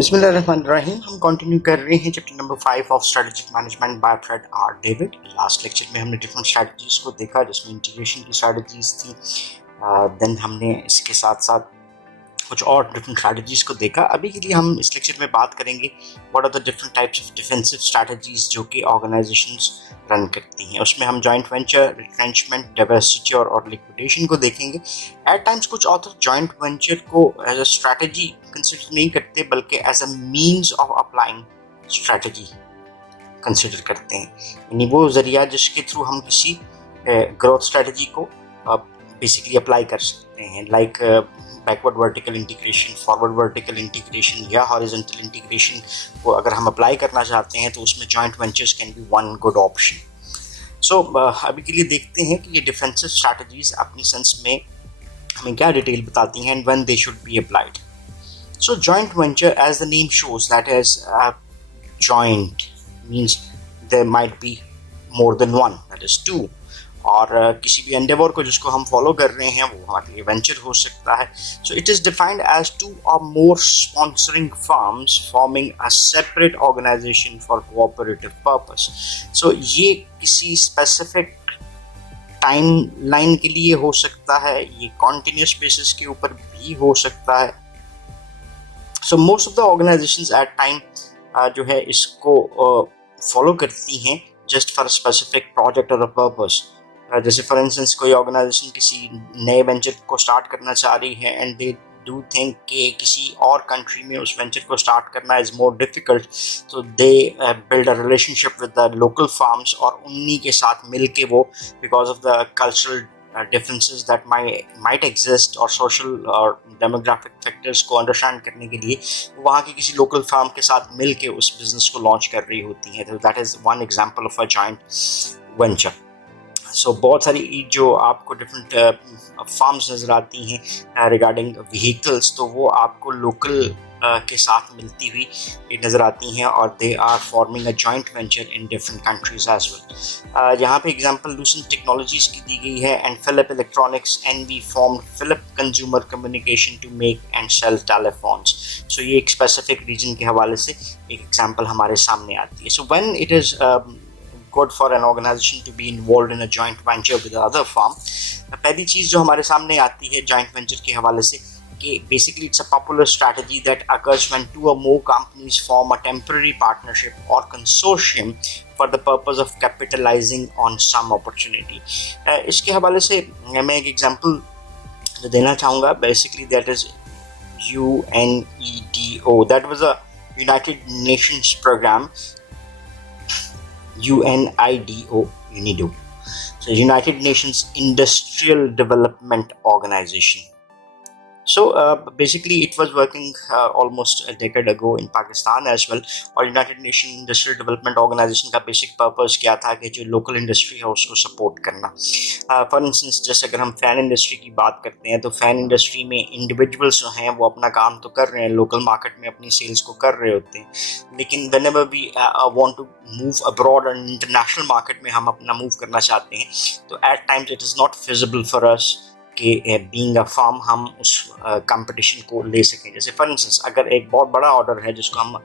बिस्मिल्लाहिर्रहमानिर्रहीम। हम कंटिन्यू कर रहे हैं chapter number 5 of strategic management by Fred R David. Last lecture में हमने डिफरेंट स्ट्रेटजीज को देखा जिसमें इंटीग्रेशन की स्ट्रेटजीज थी। देन हमने इसके साथ साथ कुछ और डिफरेंट स्ट्रैटेजीज को देखा। अभी के लिए हम इस लेक्चर में बात करेंगे what are the different types of defensive strategies जो कि ऑर्गेनाइजेशंस रन करती हैं। उसमें हम जॉइंट वेंचर, रिट्रेंचमेंट, डाइवर्सिटी और लिक्विडेशन को देखेंगे। एट टाइम्स कुछ ऑथर जॉइंट वेंचर को एज अ स्ट्रैटेजी कंसिडर नहीं करते बल्कि as a means of applying strategy consider करते हैं, यानी वो जरिया जिसके थ्रू हम किसी ग्रोथ स्ट्रैटेजी को बेसिकली अप्लाई कर सकते हैं, like backward vertical integration, forward vertical integration या हॉरिजॉन्टल इंटीग्रेशन को अगर हम अप्लाई करना चाहते हैं तो उसमें joint ventures can be one good option. So अभी के लिए देखते हैं कि ये डिफेंसिव स्ट्रैटेजीज अपनी सेंस में हमें क्या डिटेल बताती हैं and when they should be applied. So joint venture, as the name shows, that is joint means there might be more than one, that is two, और किसी भी एंडेवर को जिसको हम फॉलो कर रहे हैं वो हमारे लिए वेंचर हो सकता है। So it is defined as two or more sponsoring firms forming a separate organisation for cooperative purpose. So ये किसी स्पेसिफिक टाइम लाइन के लिए हो सकता है, ये कॉन्टिन्यूस बेसिस के ऊपर भी हो सकता है। So most of the organisations at time जो है इसको फॉलो करती हैं जस्ट फॉर स्पेसिफिक प्रोजेक्ट और पर्पस। जैसे फॉर इंस्टेंस कोई ऑर्गेनाइजेशन किसी नए वेंचर को स्टार्ट करना चाह रही है एंड दे डू थिंक कि किसी और कंट्री में उस वेंचर को स्टार्ट करना इज़ मोर डिफ़िकल्ट, तो they build a relationship with the local farms और उन्हीं के साथ मिल के वो because of the cultural differences that might exist और social और demographic factors को understand करने के लिए वहाँ की किसी local firm के साथ मिल के उस business को launch कर रही होती हैं। तो that is one example of a joint venture. So बहुत सारी जो आपको different farms नज़र आती हैं regarding vehicles, तो वो आपको local के साथ मिलती हुई नज़र आती हैं और they are forming a joint venture in different countries as well. यहाँ पे एग्जांपल लूसेंट टेक्नोलॉजीज की दी गई है and Philip electronics and we formed Philip consumer communication to make and sell telephones. So ये एक स्पेसिफिक रीजन के हवाले से एक एग्जांपल हमारे सामने आती है। So when it is good for an organization to be involved in a joint venture with another firm, पहली चीज़ जो हमारे सामने आती है joint venture के हवाले से कि basically it's a popular strategy that occurs when two or more companies form a temporary partnership or consortium for the purpose of capitalizing on some opportunity. इसके हवाले से मैं एक एग्जांपल देना चाहूँगा। Basically that is UNEDO. That was a United Nations program. UNIDO. So United Nations Industrial Development Organization. So basically it was working almost a decade ago in Pakistan as well. और United Nation Industrial Development Organisation का basic purpose क्या था कि जो local industry है उसको support करना। For instance जैसे अगर हम फ़ैन इंडस्ट्री की बात करते हैं तो फ़ैन इंडस्ट्री में इंडिविजुअल्स जो हैं वो अपना काम तो कर रहे हैं, लोकल मार्केट में अपनी सेल्स को कर रहे होते हैं, लेकिन whenever we want to move abroad और इंटरनेशनल मार्केट में हम अपना मूव करना चाहते हैं तो at times it is not feasible for us कि बीइंग अ फर्म हम उस कंपटीशन को ले सकें। जैसे फॉर इंस्टेंस अगर एक बहुत बड़ा ऑर्डर है जिसको हम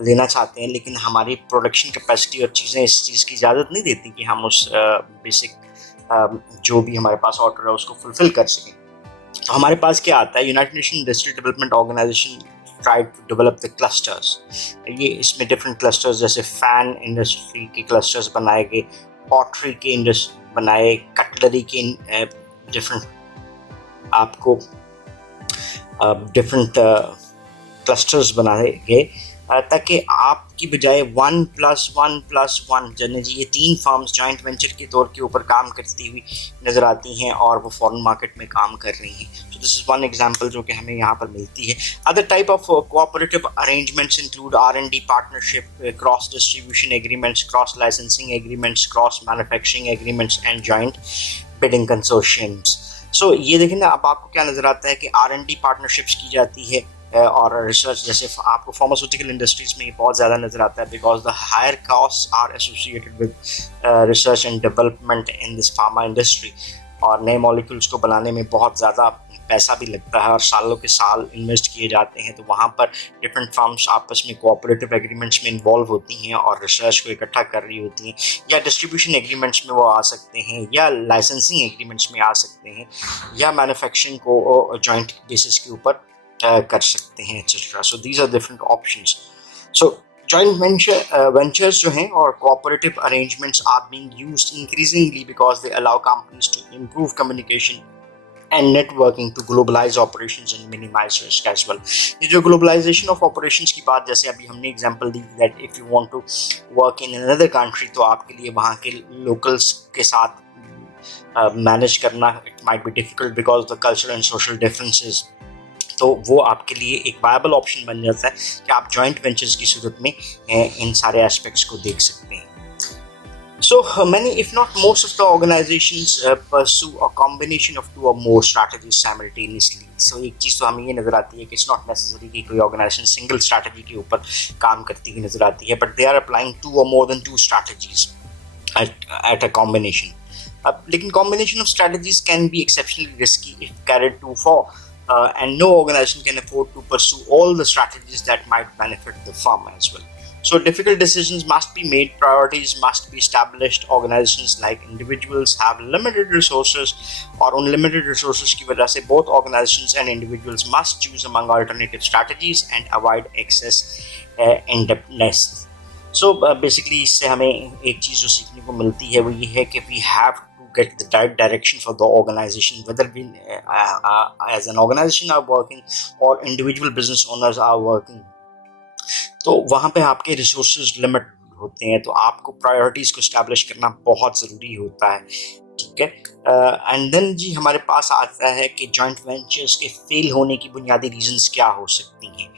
लेना चाहते हैं लेकिन हमारी प्रोडक्शन कैपेसिटी और चीज़ें इस चीज़ की इजाज़त नहीं देती कि हम उस बेसिक जो भी हमारे पास ऑर्डर है उसको फुलफ़िल कर सकें, तो हमारे पास क्या आता है, United Nation Industrial Development Organisation try to develop the clusters. ये इसमें डिफरेंट क्लस्टर्स जैसे फ़ैन इंडस्ट्री के क्लस्टर्स बनाए गए, पॉटरी के इंडस्ट्री बनाए, कटलरी के डिफरेंट आपको डिफरेंट क्लस्टर्स बनाए गए ताकि आपकी बजाय 1+1+1 जने जी ये 3 फर्म्स जॉइंट वेंचर के तौर के ऊपर काम करती हुई नज़र आती हैं और वो फॉरेन मार्केट में काम कर रही हैं। So this is one example जो कि हमें यहाँ पर मिलती है। Other type of cooperative arrangements include R&D partnership, cross distribution agreements, cross licensing agreements, cross manufacturing agreements and joint bidding consortiums. So ये देखें ना, अब आपको क्या नज़र आता है कि R&D पार्टनरशिप्स की जाती है और रिसर्च, जैसे आपको फार्मास्यूटिकल इंडस्ट्रीज़ में ये बहुत ज़्यादा नज़र आता है because the higher cost are associated with research and development in this pharma industry और नए मॉलिक्यूल्स को बनाने में बहुत ज़्यादा پیسہ بھی لگتا ہے اور سالوں کے سال انویسٹ کیے جاتے ہیں. تو وہاں پر ڈفرینٹ فرمس آپس میں کوآپریٹو ایگریمنٹس میں انوالو ہوتی ہیں اور ریسرچ کو اکٹھا کر رہی ہوتی ہیں, یا ڈسٹریبیوشن ایگریمنٹس میں وہ آ سکتے ہیں, یا لائسنسنگ ایگریمنٹس میں آ سکتے ہیں, یا مینوفیکچرنگ کو جوائنٹ بیسس کے اوپر کر سکتے ہیں etcetera. So these are different options. So joint ventures جو ہیں اور cooperative arrangements are being used increasingly because they allow companies to improve communication and networking to globalize operations and minimize risk as well. یہ جو globalization of operations کی بات جیسے ابھی ہم نے example the that if you want to work in another country تو آپ کے لیے وہاں کے locals کے ساتھ manage کرنا it might be difficult because the cultural and social differences. تو وہ آپ کے لیے ایک وائبل آپشن بن جاتا ہے کہ آپ جوائنٹ وینچرز کی صورت میں ان سارے ایسپیکٹس کو دیکھ سکتے ہیں. So many, if not most of the organizations pursue a combination of 2 or more strategies simultaneously. So ایک چیز تو ہمیں یہ نظر آتی ہے کہ it's not necessary کہ کوئی organization single strategy کے اوپر کام کرتی ہوئی نظر آتی ہے, but they are applying 2 or more than 2 strategies at a combination. لیکن combination of strategies can be exceptionally risky if carried too far. And no organization can afford to pursue all the strategies that might benefit the firm as well. So difficult decisions must be made, priorities must be established. Organizations like individuals have limited resources or unlimited resources کی وجہ سے both organizations and individuals must choose among alternative strategies and avoid excess in-depthness. So basically اس سے ہمیں ایک چیز جو سیکھنے کو ملتی ہے وہ یہ ہے کہ we have get the right direction for the organization, whether we as an organization are working or individual business owners are working. تو وہاں پہ آپ کے ریسورسز لمٹ ہوتے ہیں, تو آپ کو پرائیورٹیز کو اسٹیبلش کرنا بہت ضروری ہوتا ہے. ٹھیک ہے. اینڈ دین جی ہمارے پاس آتا ہے کہ جوائنٹ وینچرز کے فیل ہونے کی بنیادی ریزنز کیا ہو سکتی ہیں.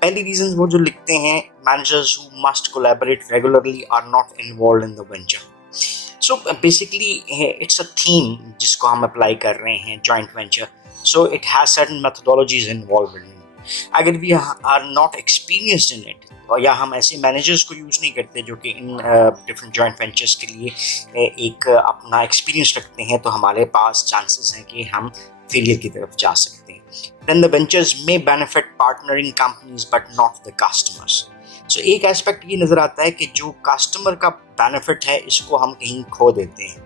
پہلی ریزنز وہ جو لکھتے ہیں managers who must collaborate regularly are not involved in the venture. So basically it's a theme جس کو ہم اپلائی کر رہے ہیں joint venture. So it has certain methodologies involved in it. اگر we are not experienced in it یا ہم ایسے مینیجرز کو یوز نہیں کرتے جو کہ ان ڈفرینٹ جوائنٹ وینچرز کے لیے ایک اپنا ایکسپیرینس رکھتے ہیں, تو ہمارے پاس چانسز ہیں کہ ہم فیلئر کی طرف جا سکتے ہیں. Then the ventures may benefit partnering companies but not the customers. So ایک ایسپیکٹ یہ نظر آتا ہے کہ جو کسٹمر کا بینیفٹ ہے اس کو ہم کہیں کھو دیتے ہیں.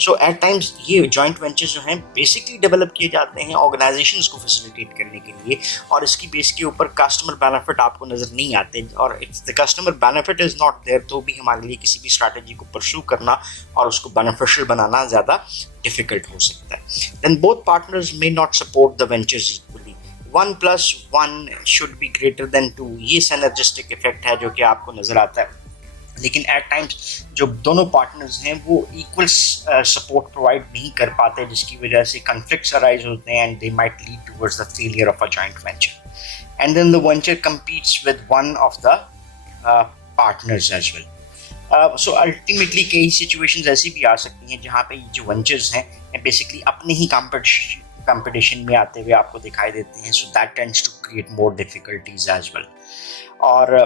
سو ایٹ ٹائمز یہ جوائنٹ وینچرز جو ہیں بیسکلی ڈیولپ کیے جاتے ہیں آرگنائزیشنس کو فیسیلیٹیٹ کرنے کے لیے, اور اس کی بیس کے اوپر کسٹمر بینیفٹ آپ کو نظر نہیں آتے, اور if the customer benefit is not there تو بھی ہمارے لیے کسی بھی اسٹریٹجی کو پرسو کرنا اور اس کو بینیفیشیل بنانا زیادہ ڈیفیکلٹ ہو سکتا ہے. Then both partners may not support the ventures equally. 1+1 should be greater than 2. یہ سینرجسٹک افیکٹ ہے جو کہ آپ کو نظر آتا ہے, لیکن ایٹ ٹائمز جو دونوں پارٹنرز ہیں وہ ایکول سپورٹ پرووائڈ نہیں کر پاتے, جس کی وجہ سے کنفلکٹس ارائز ہوتے ہیں and they might lead towards the failure of a joint venture. And then the venture competes with one of the partners as well. So ultimately کئی سچویشنز ایسی بھی آ سکتی ہیں جہاں پہ یہ جو وینچرز ہیں بیسکلی اپنے ہی کمپٹیشن میں آتے ہوئے آپ کو دکھائی دیتے ہیں. So that tends to create more difficulties as well. اور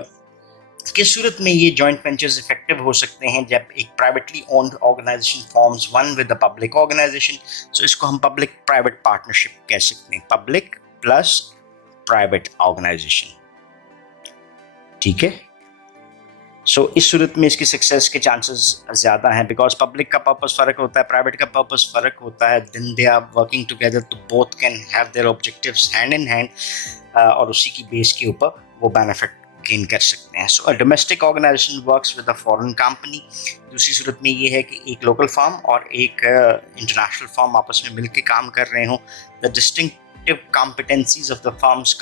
کس صورت میں یہ جوائنٹ وینچرز افیکٹو ہو سکتے ہیں جب ایک privately owned organization forms one with a public organization. So اس کو ہم پبلک پرائیویٹ پارٹنرشپ کہہ سکتے ہیں, پبلک پلس پرائیویٹ آرگنائزیشن. ٹھیک ہے. سو اس صورت میں اس کی سکسیس کے چانسز زیادہ ہیں بیکاز پبلک کا پرپز فرق ہوتا ہے, پرائیویٹ کا پرپز فرق ہوتا ہے. Then they are working together تو both can have their objectives hand in hand, اور اسی کی بیس کے اوپر وہ بینیفٹ گین کر سکتے ہیں. So domestic organization works with a foreign company. دوسری صورت میں یہ ہے کہ ایک لوکل فارم اور ایک انٹرنیشنل فارم آپس میں مل کے کام کر رہے ہوں. The distinctive competencies of the firms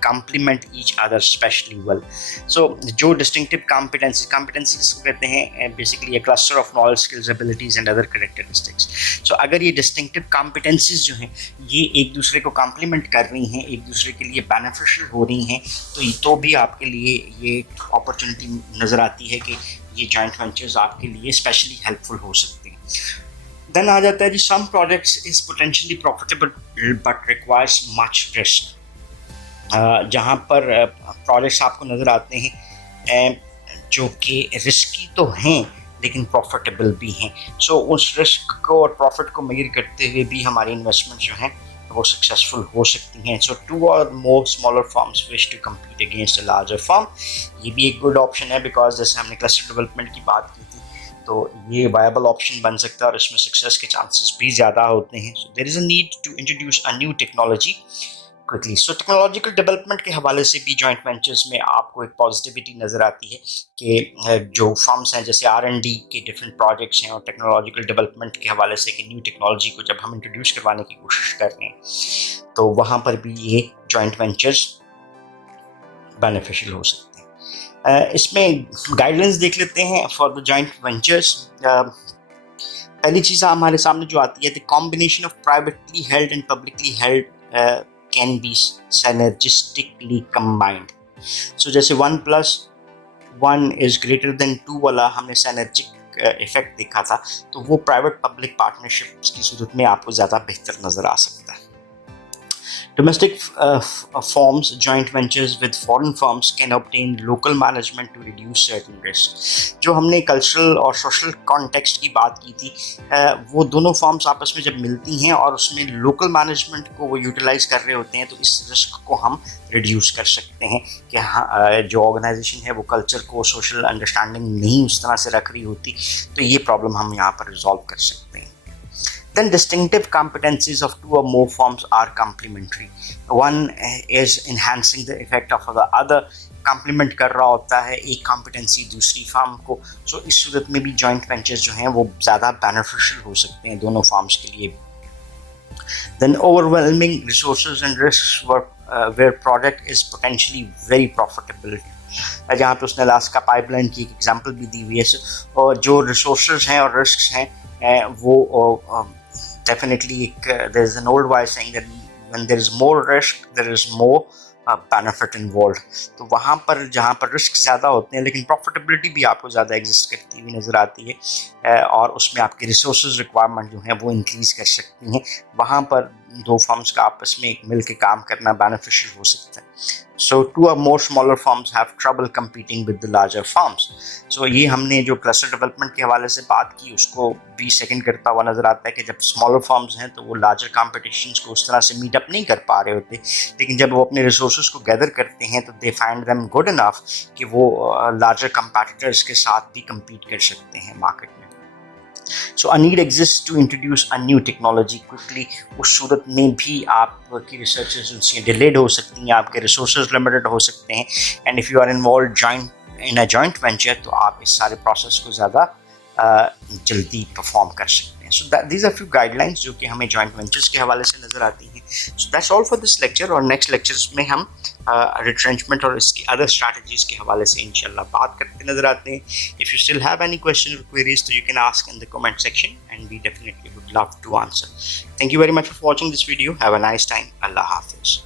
complement each other especially well. So جو distinctive competencies کو کہتے ہیں basically a cluster of knowledge, skills, abilities and other characteristics. So اگر یہ distinctive competencies جو ہیں یہ ایک دوسرے کو complement کر رہی ہیں, ایک دوسرے کے لیے beneficial ہو رہی ہیں, تو بھی آپ کے لیے یہ opportunity نظر آتی ہے کہ یہ joint ventures آپ کے لیے especially helpful ہو سکتے ہیں. Then آ جاتا ہے جی some projects is potentially profitable but requires much risk. جہاں پر پروجیکٹس آپ کو نظر آتے ہیں جو کہ رسکی تو ہیں لیکن پروفیٹیبل بھی ہیں. سو اس رسک کو اور پروفٹ کو میئر کرتے ہوئے بھی ہماری انویسٹمنٹ جو ہیں वो सक्सेसफुल हो सकती हैं. सो 2 or more smaller firms wish to compete against a larger firm. ये भी एक गुड ऑप्शन है बिकॉज जैसे हमने क्लस्टर डेवलपमेंट की बात की थी तो ये वायबल ऑप्शन बन सकता है और इसमें सक्सेस के चांसेस भी ज़्यादा होते हैं. So there is a need to introduce a new technology quickly. So technological development के हवाले से भी जॉइंट वेंचर्स में आपको एक पॉजिटिविटी नज़र आती है कि जो फर्म्स हैं जैसे R&D के डिफरेंट प्रोजेक्ट्स हैं और टेक्नोलॉजिकल डेवलपमेंट के हवाले से कि न्यू टेक्नोलॉजी को जब हम इंट्रोड्यूस करवाने की कोशिश कर रहे हैं तो वहाँ पर भी ये जॉइंट वेंचर्स बेनिफिशियल हो सकते हैं. इसमें गाइडलाइंस देख लेते हैं फॉर द जॉइंट वेंचर्स. पहली चीज़ हमारे सामने जो आती है the combination of privately held and publicly held can be synergistically combined. So जैसे 1+1 is greater than 2 वाला हमने synergic इफेक्ट देखा था तो वो प्राइवेट पब्लिक पार्टनरशिप्स की सूरत में आपको ज़्यादा बेहतर नज़र आ सकता है. Domestic firms, joint ventures with foreign firms can obtain local management to reduce certain risks. जो हमने कल्चरल और सोशल कॉन्टेक्स्ट की बात की थी वो दोनों फर्म्स आपस में जब मिलती हैं और उसमें लोकल मैनेजमेंट को वो यूटिलाइज कर रहे होते हैं तो इस रिस्क को हम रिड्यूस कर सकते हैं कि हाँ जो ऑर्गेनाइजेशन है वो कल्चर को सोशल अंडरस्टैंडिंग नहीं उस तरह से रख रही होती तो ये प्रॉब्लम हम यहाँ पर रिजॉल्व कर सकते हैं. Then distinctive competencies of 2 or more firms are complementary. One is enhancing the effect of the other. complement कर रहा होता है एक competency दूसरी firm को. So इस सूरत में भी joint ventures जो हैं वो ज़्यादा beneficial हो सकते हैं दोनों firms के लिए. Then overwhelming resources and risks where project is potentially very profitable. जहाँ पे उसने लास्ट का पाइपलाइन की एक एग्जाम्पल भी दी हुई है. और जो रिसोर्सेज हैं और रिस्क हैं वो definitely there is an old wise saying that when there is more risk there is more benefit involved. तो वहाँ पर जहाँ पर रिस्क ज़्यादा होते हैं लेकिन प्रॉफिटेबिलिटी भी आपको ज़्यादा एग्जिस्ट करती हुई नज़र आती है और उसमें आपकी रिसोर्सेज रिक्वायरमेंट जो हैं वो इंक्रीज़ कर सकती हैं. वहाँ पर दो फर्म्स का आपस में मिल के काम करना बेनिफिशियल हो सकता है. So 2 or more smaller firms have trouble competing with the larger firms. So ये हमने जो क्लस्टर डेवलपमेंट के हवाले से बात की उसको भी सेकंड करता हुआ नज़र आता है कि जब स्मॉलर फर्म्स हैं तो वो लार्जर कॉम्पिटिशन्स को उस तरह से मीट अप नहीं कर पा रहे होते लेकिन जब वो अपने रिसोर्सेज को गैदर करते हैं तो they find them good enough कि वो लार्जर कंपैटिटर्स के साथ भी कम्पीट कर सकते हैं मार्केट में. So a need exists to introduce a new technology quickly. उस सूरत में भी आपकी रिसर्चेस उनसे डिलेड हो सकती हैं आपके रिसोर्सेज लिमिटेड हो सकते हैं and if you are involve in a joint venture तो आप इस सारे प्रोसेस को ज़्यादा जल्दी परफॉर्म कर सकते हैं. So these are few guidelines जो कि हमें जॉइंट वेंचर्स के हवाले से नज़र आती हैं. So that's all for this lecture. और नेक्स्ट लेक्चर्स में हम रिट्रेंचमेंट और इसकी अदर स्ट्रैटेजीज के हवाले से इंशाल्लाह बात करते नजर आते हैं. If you still have any question और क्वेरीज तो you can ask in the comment section and we definitely would love to answer. Thank you very much for watching this video. Have a nice time. अल्लाह हाफिज़.